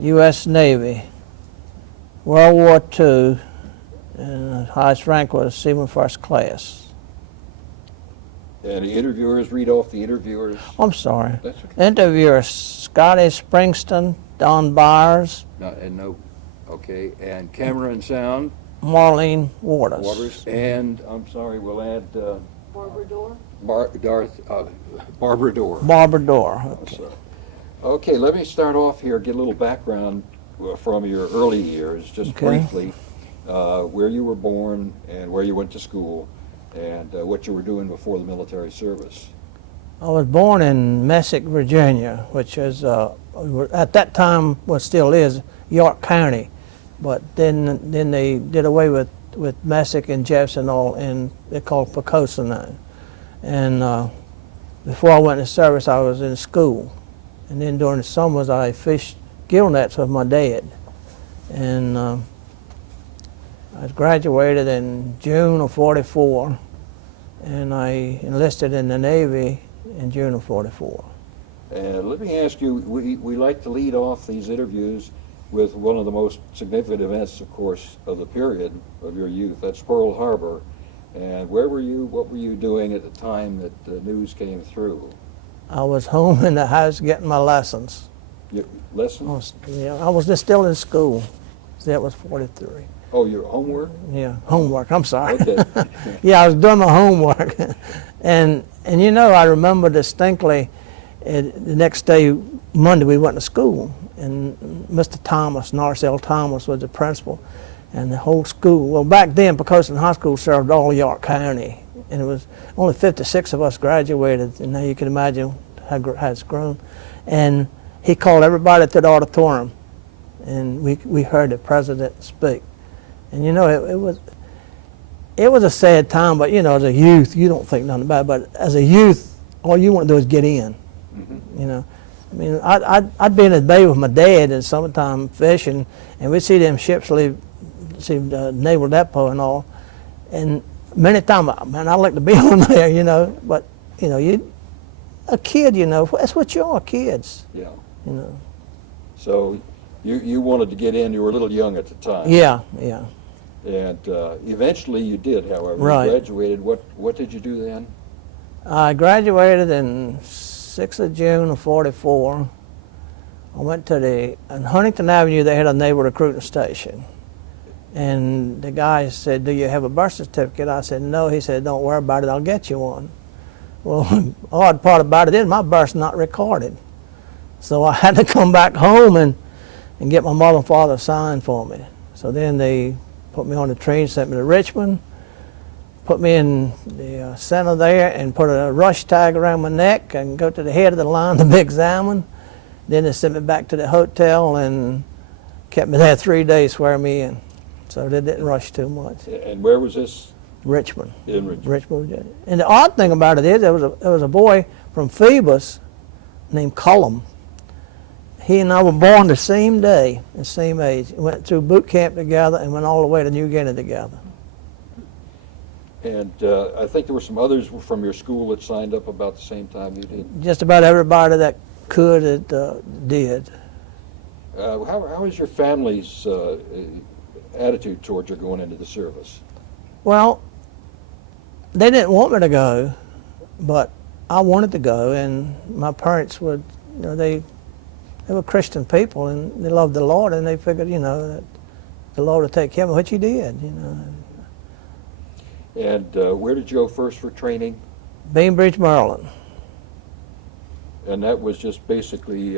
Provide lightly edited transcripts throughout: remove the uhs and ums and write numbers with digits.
U.S. Navy, World War II, and the highest rank was Seaman First Class. And the interviewers, read off the interviewers. I'm sorry. That's okay. Interviewers, Scotty Springston, Don Byers, Okay, and camera and sound. Marlene Waters. And I'm sorry, we'll add Barbara Dorr? Barbara Dorr. Barbara Dorr. Okay. Okay, let me start off here, get a little background from your early years, just briefly, where you were born and where you went to school, and what you were doing before the military service. I was born in Messick, Virginia, which is, at that time, what still is, York County. But then they did away with Messick and Jefferson all, and they called Pocosa now. And before I went into service, I was in school. And then during the summers, I fished gill nets with my dad. And I graduated in June of '44, and I enlisted in the Navy in June of '44. And let me ask you, we like to lead off these interviews with one of the most significant events, of course, of the period of your youth. That's Pearl Harbor. And where were you, what were you doing at the time that the news came through? I was home in the house getting my lessons. Your lessons? I was just still in school. See, that was '43. Oh, your homework? Yeah, homework, I'm sorry. Okay. Yeah, I was doing my homework. and you know, I remember distinctly, the next day, Monday, we went to school. And Mr. Thomas, Norris L. Thomas, was the principal. And the whole school, well, back then, Pocosa High School served all York County. And it was only 56 of us graduated. And now you can imagine how it's grown. And he called everybody to the auditorium. And we heard the president speak. And you know, it was a sad time, but you know, as a youth, you don't think nothing about it. But as a youth, all you want to do is get in. Mm-hmm. You know, I mean, I'd be in the bay with my dad in summertime fishing, and we'd see them ships leave, see the naval depot and all. And many times, man, I'd like to be on there, you know. But you know, a kid, you know, that's what you are, kids. Yeah. You know. So you wanted to get in. You were a little young at the time. Yeah, yeah. And eventually you did, however. Right. You graduated. What did you do then? I graduated in 6th of June of '44. I went to on Huntington Avenue, they had a naval recruiting station. And the guy said, "Do you have a birth certificate?" I said, "No." He said, "Don't worry about it, I'll get you one." Well, odd part about it is my birth's not recorded. So I had to come back home and get my mother and father signed for me. So then they put me on the train, sent me to Richmond, put me in the center there and put a rush tag around my neck and go to the head of the line to be examined. Then they sent me back to the hotel and kept me there 3 days, swearing me in. So they didn't rush too much. And where was this? Richmond. In Richmond. Richmond, Virginia. And the odd thing about it is there was a boy from Phoebus named Cullum. He and I were born the same day, the same age. We went through boot camp together and went all the way to New Guinea together. And I think there were some others from your school that signed up about the same time you did. Just about everybody that could did. How was your family's attitude towards your going into the service? Well, they didn't want me to go, but I wanted to go, and my parents would, you know, they were Christian people, and they loved the Lord, and they figured, you know, that the Lord would take care of me, which He did, you know. And where did you go first for training? Bainbridge, Maryland. And that was just basically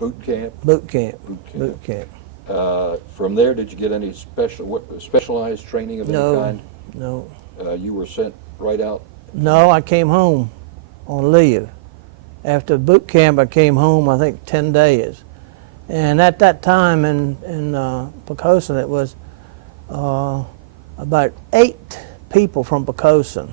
boot camp? Boot camp. Boot camp. From there, did you get any specialized training of any kind? No. You were sent right out? No, I came home on leave. After boot camp, I came home, I think, 10 days. And at that time in Pocosa, it was about 8 people from Pocosa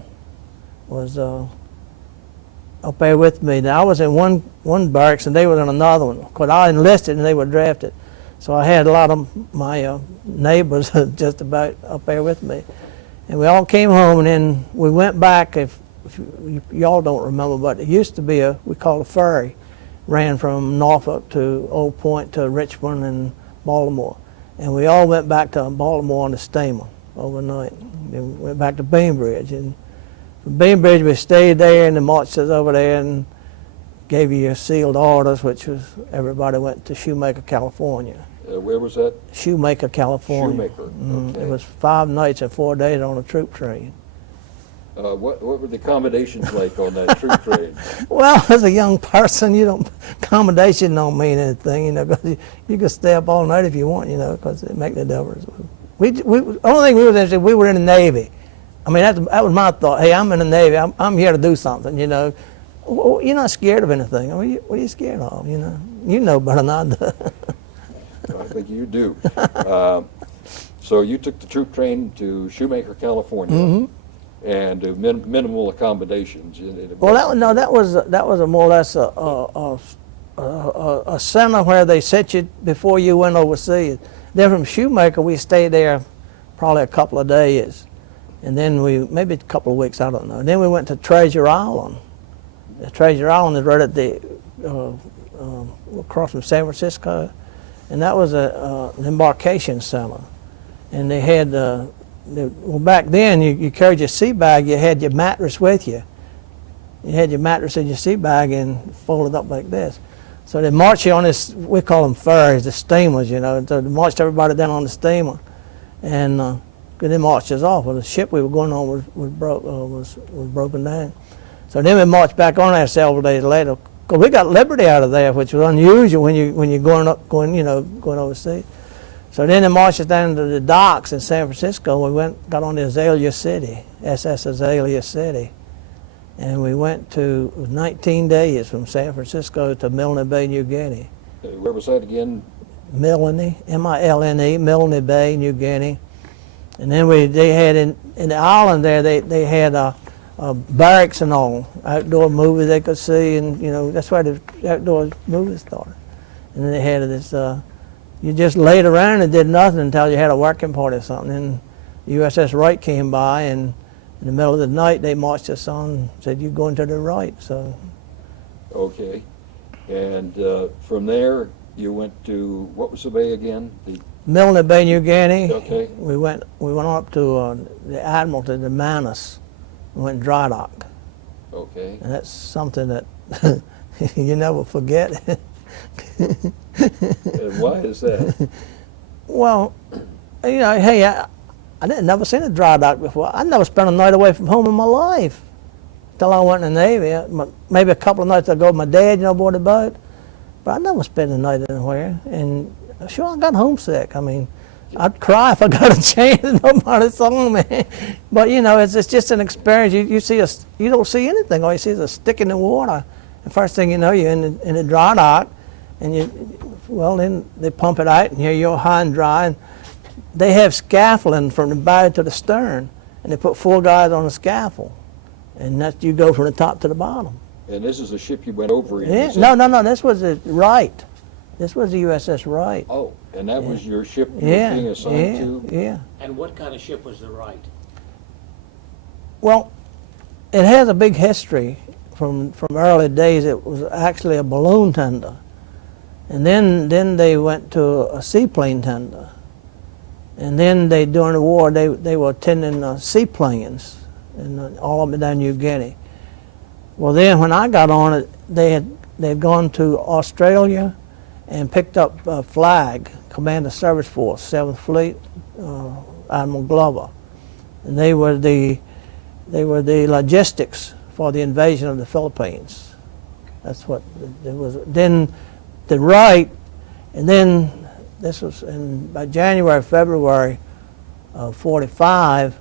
was up there with me. Now, I was in one barracks, and they were in another one. Because I enlisted, and they were drafted. So I had a lot of my neighbors just about up there with me. And we all came home, and then we went back. If y'all don't remember, but it used to be we called a ferry. ran from Norfolk to Old Point to Richmond and Baltimore. And we all went back to Baltimore on the steamer overnight. Then went back to Bainbridge. And from Bainbridge we stayed there and they marched us over there and gave you your sealed orders, which was everybody went to Shoemaker, California. Where was that? Shoemaker, California. Shoemaker, It was 5 nights and 4 days on a troop train. What were the accommodations like on that troop train? Well, as a young person, accommodation don't mean anything, 'cause you can stay up all night if you want, because it make no difference. Only thing we was interested, we were in the Navy. I mean, that was my thought. Hey, I'm in the Navy. I'm here to do something, Well, you're not scared of anything. I mean, what are you scared of, You know better than I do. I think you do. So you took the troop train to Shoemaker, California. Mm-hmm. And minimal accommodations. Well, that was a more or less a center where they set you before you went overseas. Then from Shoemaker, we stayed there probably a couple of days, and then maybe a couple of weeks, I don't know. Then we went to Treasure Island. The Treasure Island is right at the across from San Francisco, and that was an embarkation center, and they had. Well, back then, you carried your sea bag, you had your mattress with you. You had your mattress in your sea bag and folded up like this. So they marched you on this, we call them ferries, the steamers, So they marched everybody down on the steamer. And they marched us off. Well, the ship we were going on was broken down. So then we marched back on there several days later. Cause we got liberty out of there, which was unusual when you're going overseas. So then they marched us down to the docks in San Francisco. We got on the Azalea City, SS Azalea City. And we went to 19 days from San Francisco to Milne Bay, New Guinea. Where was that again? Milne, M-I-L-N-E, Milne Bay, New Guinea. And then they had in the island there, they had barracks and all, outdoor movies they could see, and that's where the outdoor movies started. And then they had this. You just laid around and did nothing until you had a working party or something. And USS Wright came by, and in the middle of the night, they marched us on and said, "You're going to the right." So. Okay. And from there, you went to, what was the bay again? Milne Bay, New Guinea. Okay. We went on up to the Admiralty, the Manus. We went dry dock. Okay. And that's something that you never forget. And why is that? Well, hey, I didn't never seen a dry dock before. I never spent a night away from home in my life till I went in the Navy. Maybe a couple of nights I go with my dad, aboard the boat, but I never spent a night anywhere. And sure, I got homesick. I mean, I'd cry if I got a chance. Nobody saw me. But it's just an experience. You don't see anything. All you see is a stick in the water. And first thing you know, you're in the dry dock. And then they pump it out, and you're high and dry. And they have scaffolding from the bow to the stern, and they put 4 guys on the scaffold, and you go from the top to the bottom. And this is a ship you went over in? Yeah. No. This was the Wright. This was the USS Wright. Oh, and that was your ship you were being assigned to? Yeah. And what kind of ship was the Wright? Well, it has a big history from early days. It was actually a balloon tender. And then they went to a seaplane tender. And then during the war, they were attending seaplanes, and all of them down New Guinea. Well, then when I got on it, they'd gone to Australia and picked up a flag, Commander Service Force, 7th Fleet, Admiral Glover. And they were the logistics for the invasion of the Philippines. That's what it was. Then the Wright, and then this was by January, February of '45.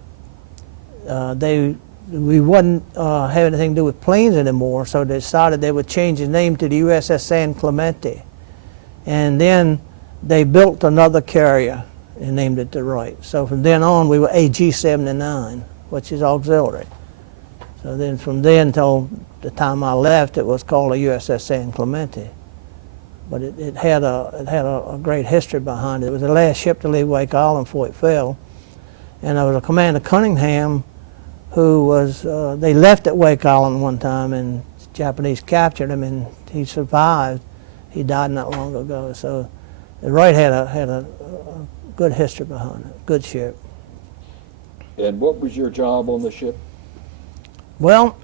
We wouldn't have anything to do with planes anymore, so they decided they would change the name to the USS San Clemente. And then they built another carrier and named it the Wright. So from then on, we were AG-79, which is auxiliary. So then from then until the time I left, it was called the USS San Clemente. But it had a great history behind it. It was the last ship to leave Wake Island before it fell. And there was a Commander Cunningham who was, they left at Wake Island one time, and the Japanese captured him and he survived. He died not long ago. So the Wright had a good history behind it, good ship. And what was your job on the ship? Well,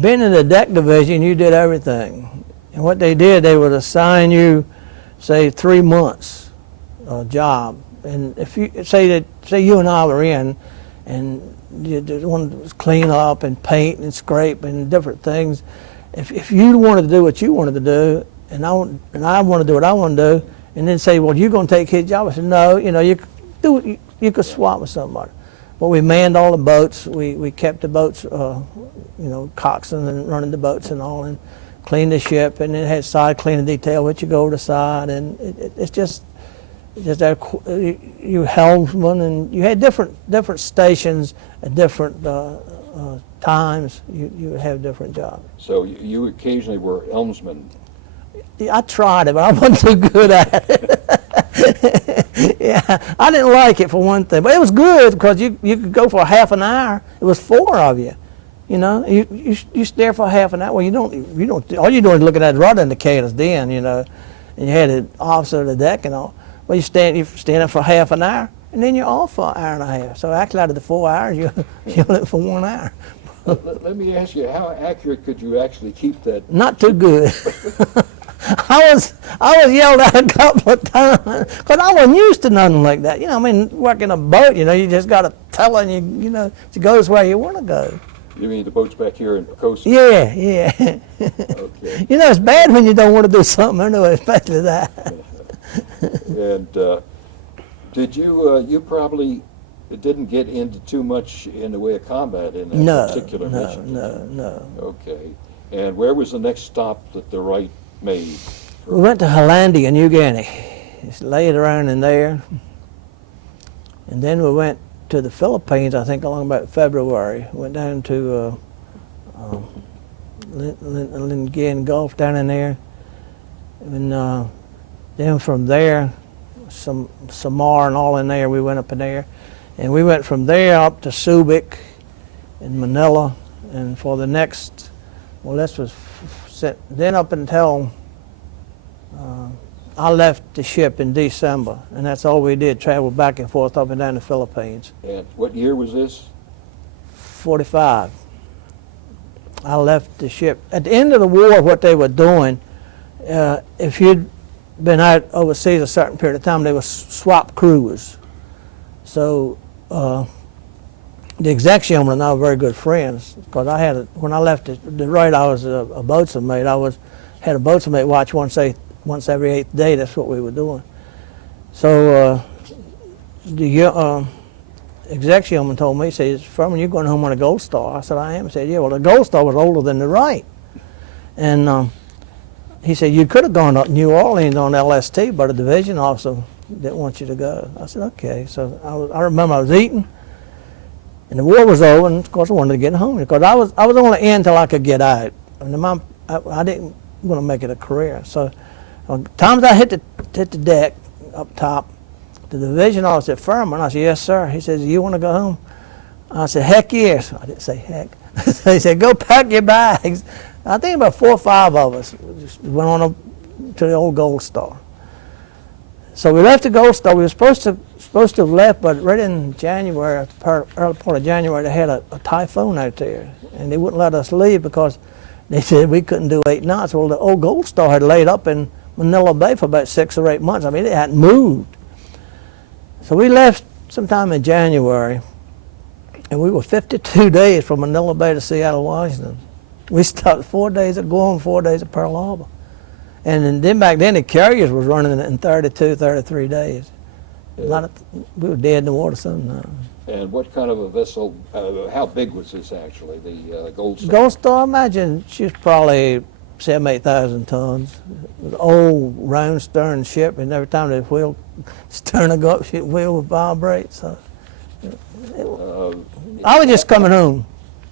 being in the deck division, you did everything. And what they did, they would assign you, say, 3 months job. And if you say you and I were in, and you wanted to clean up and paint and scrape and different things, if you wanted to do what you wanted to do, and I want to do what I want to do, and then say, well, you're going to take his job, I said, no, you could do it, you could swap with somebody. But we manned all the boats. We kept the boats, coxswain and running the boats and all, and cleaned the ship, and it had side cleaning detail, which you go over the side, and it's just that you helmsman, and you had different stations at different times. You would have different jobs. So you occasionally were helmsman. Yeah, I tried it, but I wasn't too good at it. Yeah, I didn't like it for one thing, but it was good because you could go for half an hour. It was 4 of you. You stare for half an hour. Well, you don't. All you're doing is looking at the rudder indicators then, and you had an officer of the deck and all. Well, you're standing for half an hour, and then you're off for an hour and a half. So actually, out of the 4 hours, you're in for 1 hour. Let me ask you, how accurate could you actually keep that? Not too good. I was yelled at a couple of times because I wasn't used to nothing like that. Working a boat, you just got to tell it, it goes where you want to go. You mean the boats back here in the coast? Yeah. Okay. It's bad when you don't want to do something anyway, especially that. And did you probably didn't get into too much in the way of combat in that particular mission? No. Okay. And where was the next stop that the Wright made? We went to Hollandia, New Guinea. Just laid around in there. And then we went to the Philippines, I think, along about February. Went down to Lingayen Gulf down in there. And then from there, some Samar and all in there, we went up in there. And we went from there up to Subic in Manila. And for the next, this was then up until I left the ship in December, and that's all we did, travel back and forth up and down the Philippines. And what year was this? 45. I left the ship. At the end of the war, what they were doing, if you'd been out overseas a certain period of time, they would swap crews. So the executioner and I were very good friends because when I left the Wright, I was a boatswain mate. Had a boatswain mate watch once every 8th day. That's what we were doing. So the executioner told me, he says, Firman, you're going home on a Gold Star. I said, I am. He said, yeah, well, the Gold Star was older than the Wright. And he said, you could have gone up New Orleans on LST, but a division officer didn't want you to go. I said, okay. So I remember I was eating, and the war was over, and of course I wanted to get home because I was only in until I could get out. And I didn't want to make it a career. So times I hit the deck up top, the division officer said, Firman. I said, yes, sir. He says, you want to go home? I said, heck yes. I didn't say heck. He said, go pack your bags. I think about 4 or 5 of us just went on to the old Gold Star. So we left the Gold Star. We were supposed to have left, but right in January, early part of January, they had a typhoon out there, and they wouldn't let us leave because they said we couldn't do 8 knots. Well, the old Gold Star had laid up in Manila Bay for about 6 or 8 months. I mean, it hadn't moved. So we left sometime in January, and we were 52 days from Manila Bay to Seattle, Washington. We stopped 4 days at Guam, 4 days at Pearl Harbor. And then back then the carriers was running in 32, 33 days. We were dead in the water sometimes. And what kind of a vessel, how big was this actually, the Gold Star? Gold Star, I imagine she was probably 7,000, 8,000 tons. It was an old round stern ship, and every time the stern would go up, the wheel would vibrate. So I was just coming home.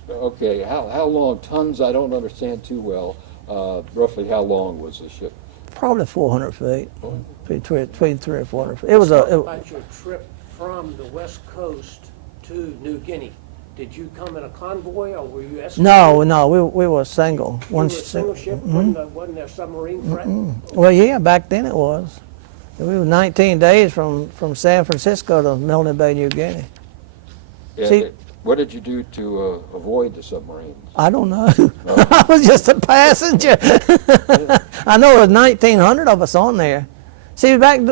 Okay, how long, tons I don't understand too well, roughly how long was the ship? Probably 400 feet, between 300 and 400 feet. About your trip from the West Coast to New Guinea. Did you come in a convoy or were you escorted? No, we were single. You were a single ship? Wasn't there a submarine threat? Well, yeah, back then it was. We were 19 days from San Francisco to Milne Bay, New Guinea. And See- what did you do to avoid the submarines? I don't know. I was just a passenger. I know there was 1,900 of us on there. See, back in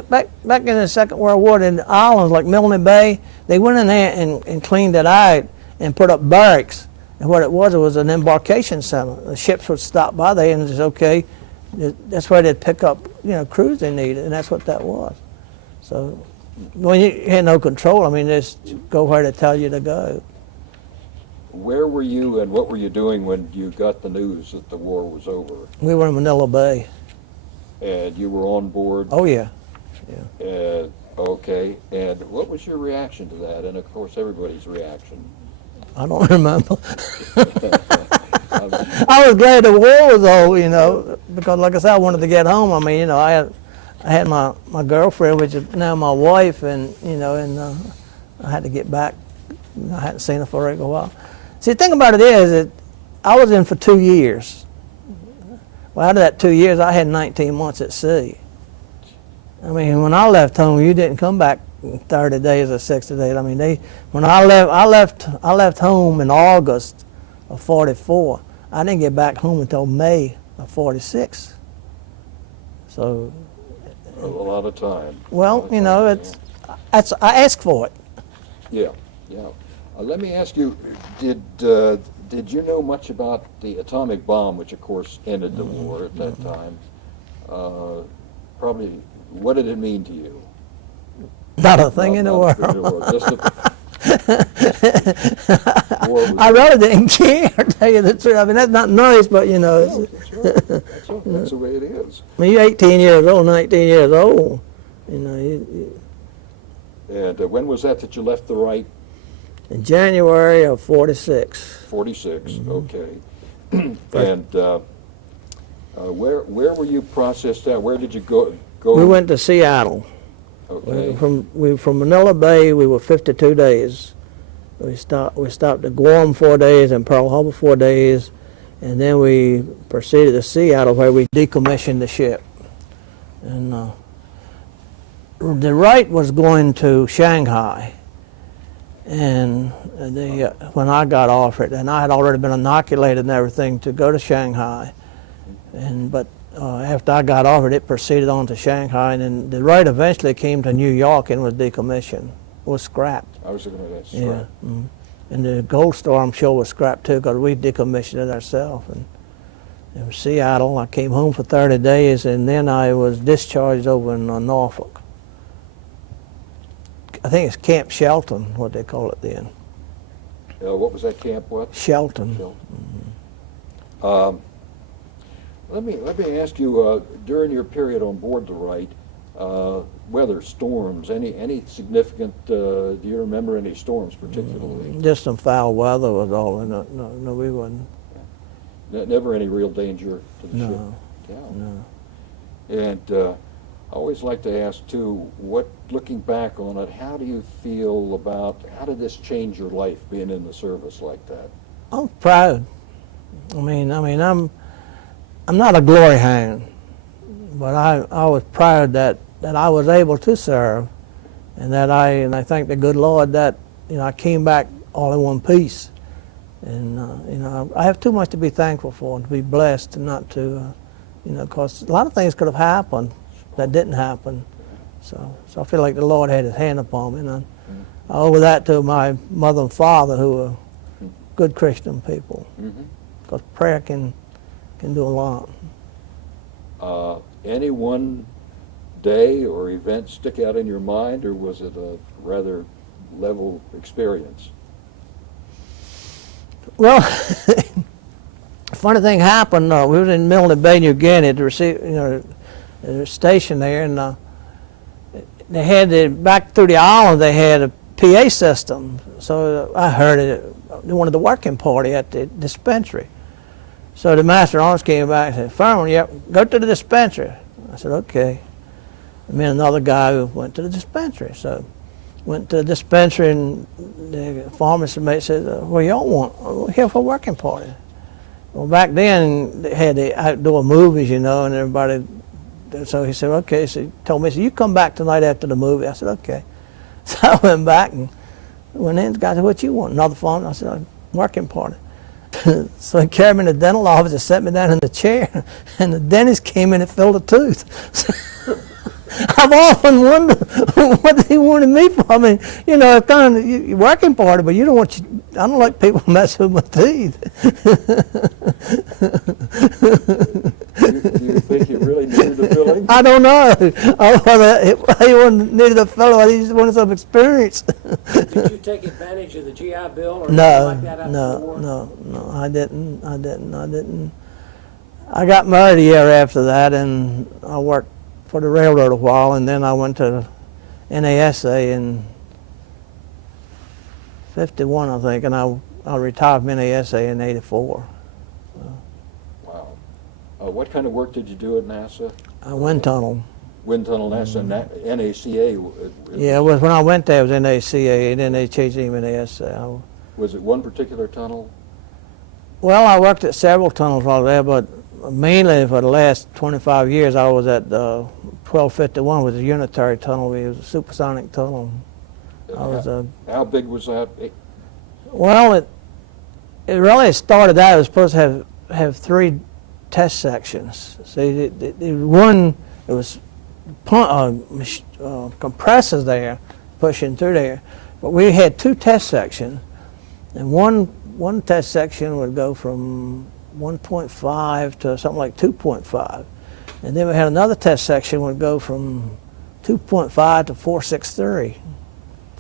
the Second World War, in the islands like Milne Bay, they went in there and cleaned it out and put up barracks. And what it was an embarkation center. The ships would stop by there and it's okay. That's where they'd pick up, crews they needed, and that's what that was. So when you had no control, I mean, just go where they tell you to go. Where were you and what were you doing when you got the news that the war was over? We were in Manila Bay. And you were on board? Oh, yeah. Okay. And what was your reaction to that? And of course, everybody's reaction. I don't remember. I was glad the war was over, because like I said, I wanted to get home. I mean, I had my girlfriend, which is now my wife, and I had to get back. I hadn't seen her for a while. See, the thing about it is that I was in for 2 years. Well, out of that 2 years, I had 19 months at sea. I mean, when I left home, you didn't come back in 30 days or 60 days. I mean, when I left home in August of '44. I didn't get back home until May of '46. So. A lot of time. Well, I asked for it. Yeah. Let me ask you, did you know much about the atomic bomb, which of course ended the war at that time? Probably, what did it mean to you? Not a thing in the world. I really didn't care, to tell you the truth. I mean, that's not nice, but No, that's right. That's the way it is. I mean, you're 18 years old, 19 years old. And when was that you left the right? In January of '46. 46, okay. And where were you processed at? Where did you go? We went to Seattle. Okay. From Manila Bay, we were 52 days. We stopped at Guam 4 days and Pearl Harbor 4 days, and then we proceeded to Seattle where we decommissioned the ship. And the right was going to Shanghai, and when I got offered, and I had already been inoculated and everything to go to Shanghai, but after I got offered, it proceeded on to Shanghai, and then the right eventually came to New York and was decommissioned, was scrapped. I was looking at that. Yeah. And the Gold Star, I'm sure, was scrapped too, because we decommissioned it ourselves. And in Seattle, I came home for 30 days, and then I was discharged over in Norfolk. I think it's Camp Shelton, what they call it then. What was that camp? What? Shelton. Let me ask you, during your period on board the Wright, weather, storms, any significant, do you remember any storms particularly? Just some foul weather was all. No, we wasn't. Never any real danger to the ship? No. Yeah. No. And I always like to ask too, looking back on it, how do you feel about, how did this change your life being in the service like that? I'm proud. I mean, I'm not a glory hound, but I was proud that I was able to serve, and I thank the good Lord that I came back all in one piece, and I have too much to be thankful for and to be blessed and not to, because a lot of things could have happened that didn't happen, so I feel like the Lord had His hand upon me, and I owe that to my mother and father who were good Christian people, because prayer can do a lot. Any one day or event stick out in your mind, or was it a rather level experience? Well, funny thing happened. We was in Milne Bay, New Guinea, to receive, the station there, and they had back through the island. They had a PA system, so I heard it. They wanted the working party at the dispensary. So the master of arms came back and said, "Firman, yep, go to the dispensary." I said, "Okay." And me and another guy went to the dispensary. So went to the dispensary, and the pharmacy mate said, "Well, y'all want? We're here for a working party." Well, back then they had the outdoor movies, and everybody. So he said, "Okay." So he told me, "You come back tonight after the movie." I said, "Okay." So I went back and went in. The guy said, "What you want? Another phone?" I said, "A working party." So he carried me to the dental office and set me down in the chair, and the dentist came in and filled a tooth. I've often wondered what he wanted me for. I mean, it's kind of a working party, but I don't like people messing with my teeth. Do you think you really needed the filling? I don't know. He needed a fellow. He just wanted some experience. Did you take advantage of the GI Bill or anything No, like that after the war? no, I didn't. I got married a year after that, and I worked for the railroad a while, and then I went to NASA in '51, I think, and I retired from NASA in '84. Wow. What kind of work did you do at NASA? Wind tunnel. Wind tunnel, NASA, NACA. Yeah, it was when I went there. It was NACA, and then they changed the name to NASA. Was it one particular tunnel? Well, I worked at several tunnels while there, but mainly for the last 25 years, I was at 1251, which is a unitary tunnel. It was a supersonic tunnel. How big was that? Well, it really started out. It was supposed to have 3 test sections. See, one, it was compressors there pushing through there, but we had 2 test sections, and one test section would go from 1.5 to something like 2.5, and then we had another test section would go from 2.5 to 463.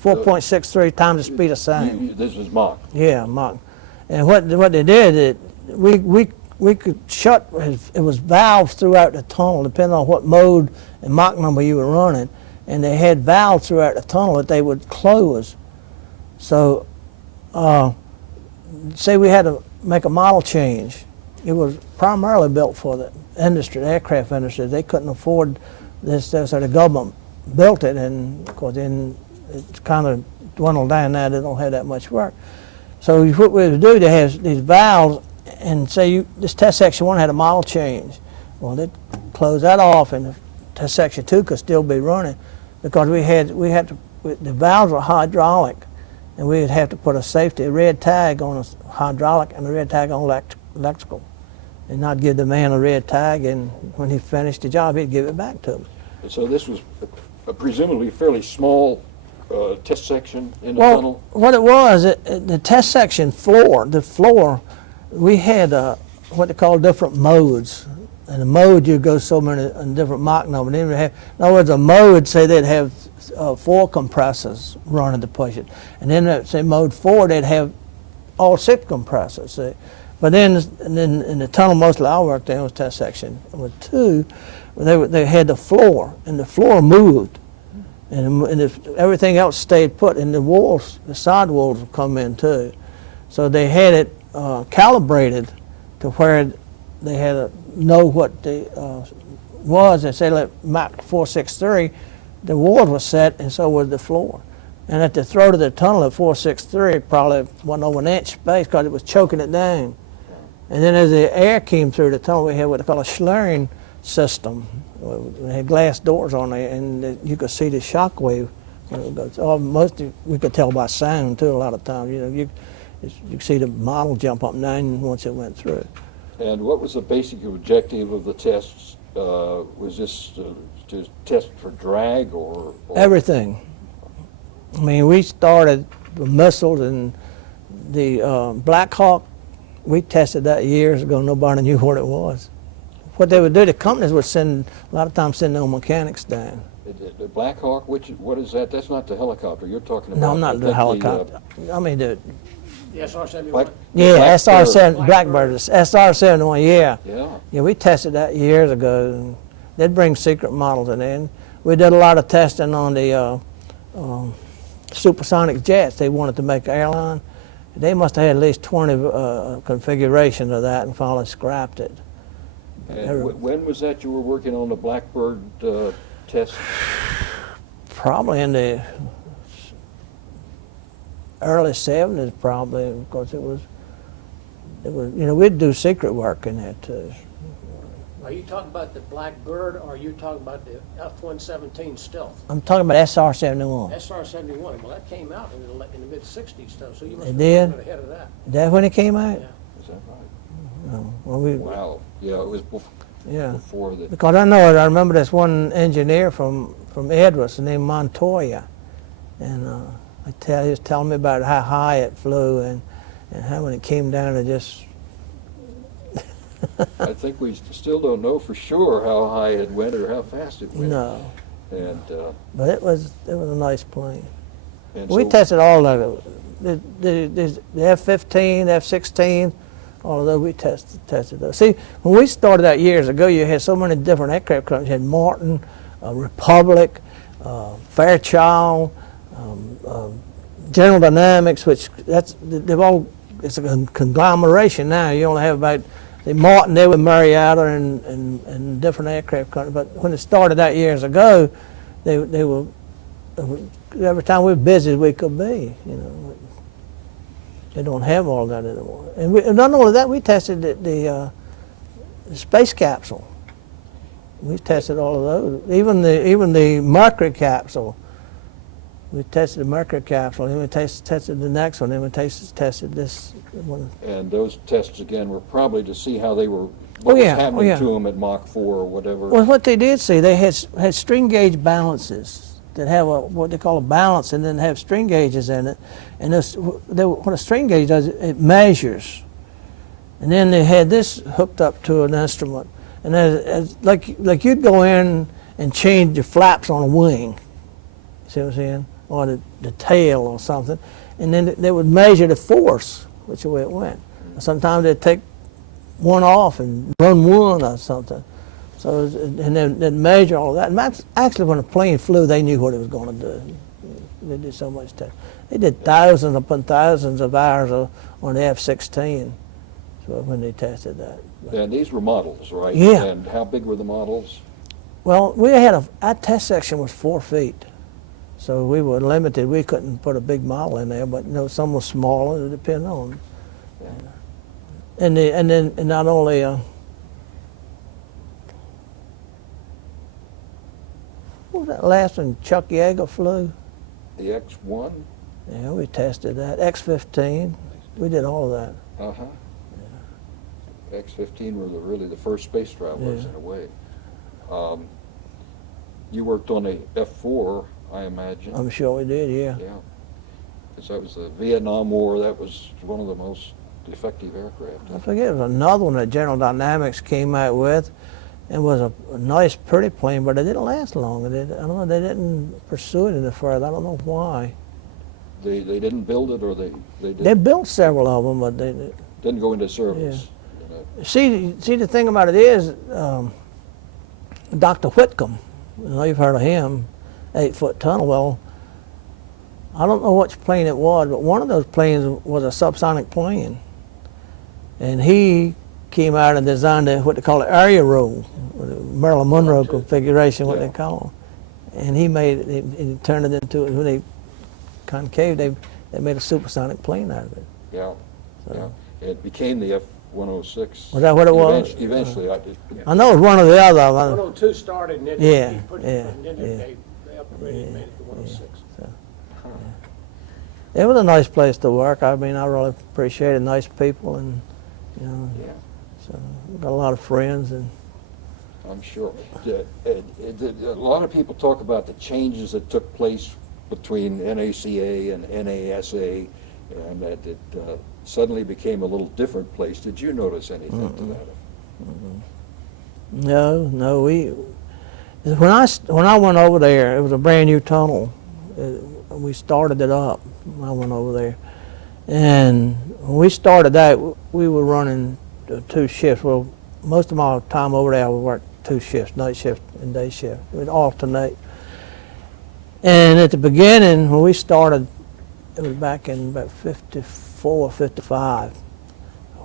4.63 times the speed of sound. This is Mach. Yeah, Mach. And what they did, we could shut. It was valves throughout the tunnel, depending on what mode and Mach number you were running, and they had valves throughout the tunnel that they would close. So, say we had to make a model change. It was primarily built for the industry, the aircraft industry. They couldn't afford this, so the government built it, and of course then it's kind of dwindled down now. They don't have that much work. So what we would do, they have these valves, and say this test section 1 had a model change. Well, they'd close that off, and test section 2 could still be running, because the valves were hydraulic, and we would have to put a red tag on a hydraulic and a red tag on electrical, and not give the man a red tag, and when he finished the job, he'd give it back to me. So this was presumably a fairly small test section in the tunnel? What it was, the test section floor, we had what they call different modes. And the mode, you go so many different Mach numbers. In other words, a mode, say they'd have 4 compressors running to push it. And then, say, mode 4, they'd have all 6 compressors. See? But then in the tunnel, mostly I worked in was test section. With 2, they had the floor, and the floor moved. And if everything else stayed put, and the walls, the side walls would come in too. So they had it calibrated to where they had to know what the was. And say like Mach 463, the walls were set, and so was the floor. And at the throat of the tunnel at 463, probably wasn't over an inch space because it was choking it down. And then as the air came through the tunnel, we had what they call a slurring system. We had glass doors on there, and you could see the shock wave. We could tell by sound too. A lot of times, you could see the model jump up and down once it went through. And what was the basic objective of the tests? Was this to test for drag or? Everything. I mean, we started with missiles, and the Black Hawk, we tested that years ago. Nobody knew what it was. What they would do, the companies would a lot of times send their own mechanics down. The Black Hawk, what is that? That's not the helicopter you're talking about. No, I'm not the helicopter. I mean the SR-71. Yeah, SR-7 Blackbird, SR-71. Yeah. Yeah. Yeah, we tested that years ago. And they'd bring secret models in. We did a lot of testing on the supersonic jets. They wanted to make an airline. They must have had at least 20 configurations of that and finally scrapped it. And when was that you were working on the Blackbird test? Probably in the early 70s probably, because it was, you know, we'd do secret work in there too. Are you talking about the Blackbird, or are you talking about the F-117 Stealth? I'm talking about SR-71. SR-71, well, that came out in the mid-60s, so you must It have been a did? little bit ahead of that. Is that when it came out? Yeah. Is that right? No. Well, Wow. Yeah, it was yeah. before the. Because I know it. I remember this one engineer from Edwards named Montoya, and he was telling me about how high it flew and how when it came down it just. I think we still don't know for sure how high it went or how fast it went. No. And But it was a nice plane. and We so, tested all of it. The F-15, F-16, all of those, we tested those. See, when we started out years ago, you had so many different aircraft companies. You had Martin, Republic, Fairchild, General Dynamics, which they've all, it's a conglomeration now. You only have about, Martin, they were Marietta and different aircraft companies. But when it started out years ago, they were, every time we were busy as we could be, you know. They don't have all that anymore. And not only that, we tested the space capsule. We tested all of those. Even the Mercury capsule. We tested the Mercury capsule, and we tested the next one, and we tested this one. and those tests again were probably to see how they were, what was happening to them at Mach 4 or whatever. Well, what they did see, they had string gauge balances that have what they call a balance, and then have string gauges in it. And what a string gauge does, it measures. And then they had this hooked up to an instrument, and like you'd go in and change the flaps on a wing. See what I'm saying? Or the tail or something, and then they would measure the force, which way it went. Sometimes they'd take one off and run one or something. So, and then they'd measure all of that. And actually, when a plane flew, they knew what it was going to do. They did so much test. They did thousands upon thousands of hours on the F-16 when they tested that. And these were models, right? Yeah. And how big were the models? Well, we had our test section was 4 feet. So we were limited. We couldn't put a big model in there, but you know, some was smaller. It depended on. And then not only what was that last one? Chuck Yeager flew. The X-1? Yeah, we tested that. X-15. We did all of that. Uh-huh. Yeah. X-15 were really the first space travelers in a way. You worked on a F-4. I imagine. I'm sure we did, yeah. Yeah. Because that was the Vietnam War, that was one of the most effective aircraft. I forget, it was another one that General Dynamics came out with. It was a nice, pretty plane, but it didn't last long. I don't know, they didn't pursue it any further. I don't know why. They didn't build it, or they did? They built several of them, but they Didn't go into service. Yeah. See, the thing about it is, Dr. Whitcomb, I know you've heard of him, 8-foot tunnel. Well, I don't know which plane it was, but one of those planes was a subsonic plane. And he came out and designed what they call an area rule, Marilyn Monroe configuration, what they call it. And he made it, he turned it into, when they concave, they made a supersonic plane out of it. Yeah, So. yeah. It became the F-106. Was that what it was? Eventually, I know it was one or the other. 102 started, and then Yeah, he put yeah, it, and then yeah. they upgraded and made it to 106. It was a nice place to work. I mean, I really appreciated nice people, and you know, Yeah. so got a lot of friends. And I'm sure. A lot of people talk about the changes that took place between NACA and NASA, and that it suddenly became a little different place. Did you notice anything to that? no, when I went over there, it was a brand new tunnel. We started it up. I went over there, and when we started that, we were running 2 shifts. Well, most of my time over there, I would work 2 shifts, night shift and day shift. We'd alternate. And at the beginning, when we started, it was back in about 54, 55.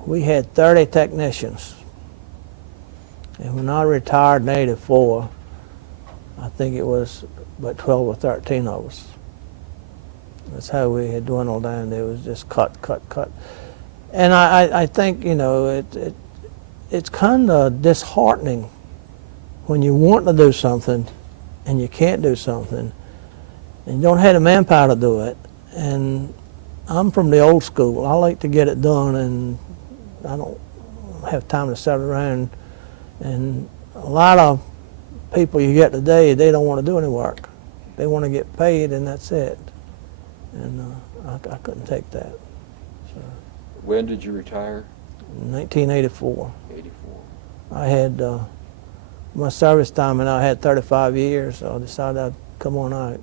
We had 30 technicians. And when I retired in 84, I think it was about 12 or 13 of us. That's how we had dwindled down. There was just cut, cut, cut. And I think, you know, it's kind of disheartening when you want to do something and you can't do something and you don't have the manpower to do it. And I'm from the old school. I like to get it done, and I don't have time to sit around. And a lot of people you get today, they don't want to do any work. They want to get paid, and that's it. And I couldn't take that. So, When did you retire? in 1984, 84. I had my service time, and I had 35 years, so I decided I'd come on out.